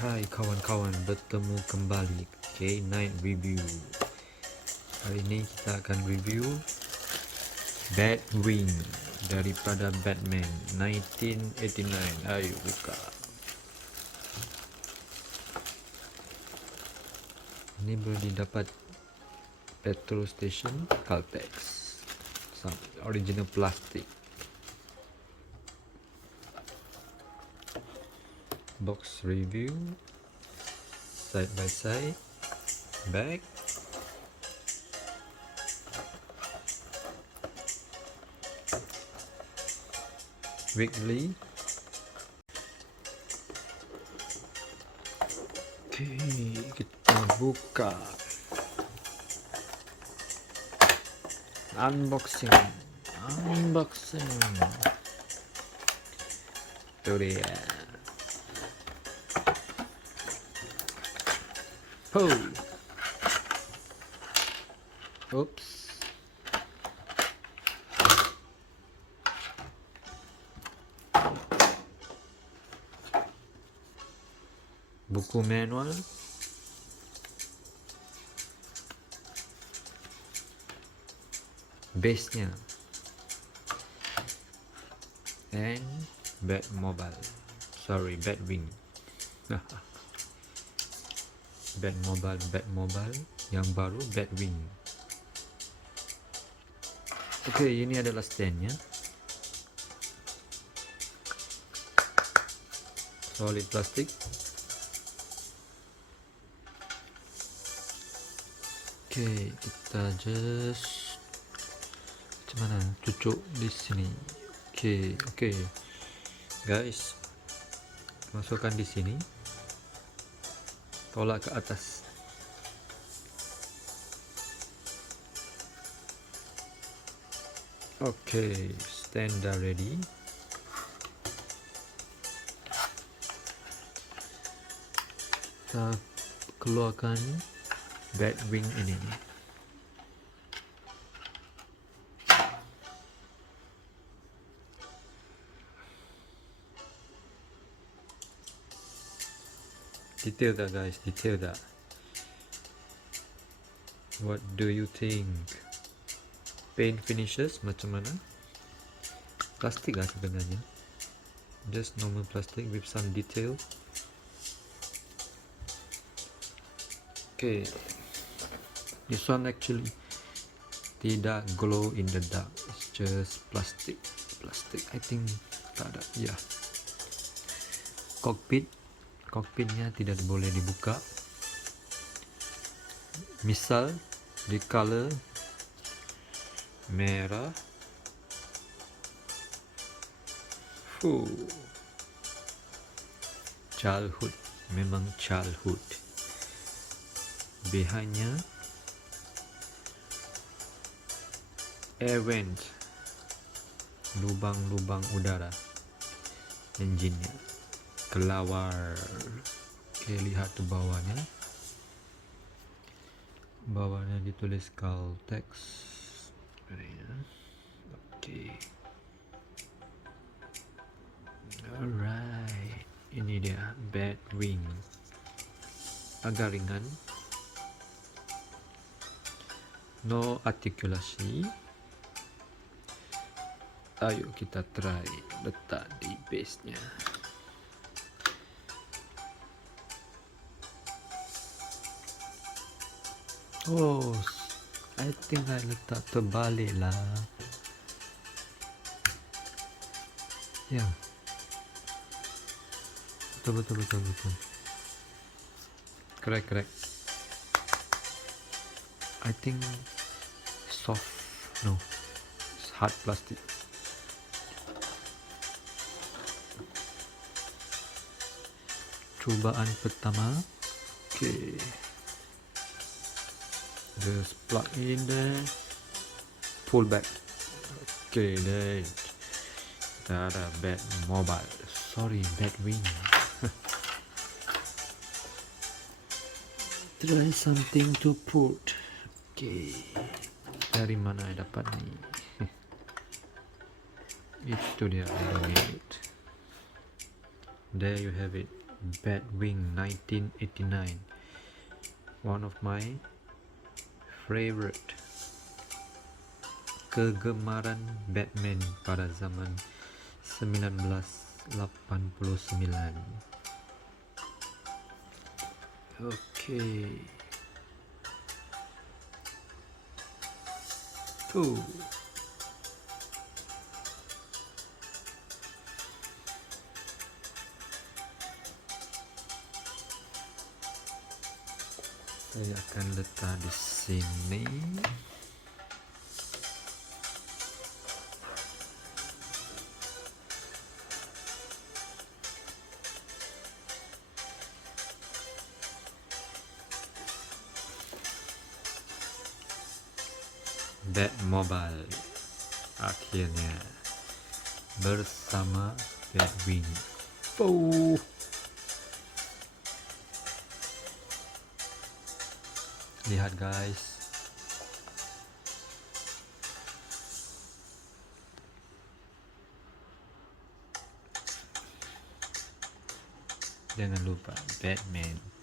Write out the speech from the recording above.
Hai kawan-kawan, bertemu kembali K9 Review. Hari ini kita akan review Batwing daripada Batman 1989. Ayo buka. Ini boleh didapat petrol station Caltex. Original plastik. Box review, side by side, bag, weekly. Okay, kita buka. Unboxing. Itu dia. Oh. Oops. Buku manual. Base-nya. And Batwing. Batmobile yang baru Batwing. Oke, ini adalah stand-nya. Solid plastik. Oke, kita just macam mana cucuk di sini. Oke. Guys, masukkan di sini. Tolak ke atas. Oke, stand dah ready. Kita keluarkan Batwing ini. Detail tak guys? Detail tak? What do you think? Paint finishes macam mana? Plastik lah sebenarnya. Just normal plastic with some detail. Okay. This one actually tidak glow in the dark. It's just plastic. I think tak ada. Ya. Cockpitnya tidak boleh dibuka. Misal di color merah. Childhood, memang childhood. Behindnya air vent, lubang udara. Engine-nya kelawar. Oke, lihat ke bawahnya. Bawahnya ditulis Caltex. Oke. Alright, ini dia Batwing. Agak ringan. No artikulasi. Ayo kita try letak di base-nya. Oh, I think I letak terbalik lah. Ya. Betul. Correct. I think soft. No. It's hard plastic. Cubaan pertama. Okay. Just plug in there. Pull back. Okay, then kita ada Batmobile. Sorry, Batwing. Try something to put. Okay. Dari mana I dapat ni? Itu dia, I don't need it. There you have it. Batwing 1989, one of my favorite. Kegemaran Batman pada zaman 1989. Okay. Saya akan letak di sini. Batmobile akhirnya bersama Batwing. Lihat guys, jangan lupa Batman.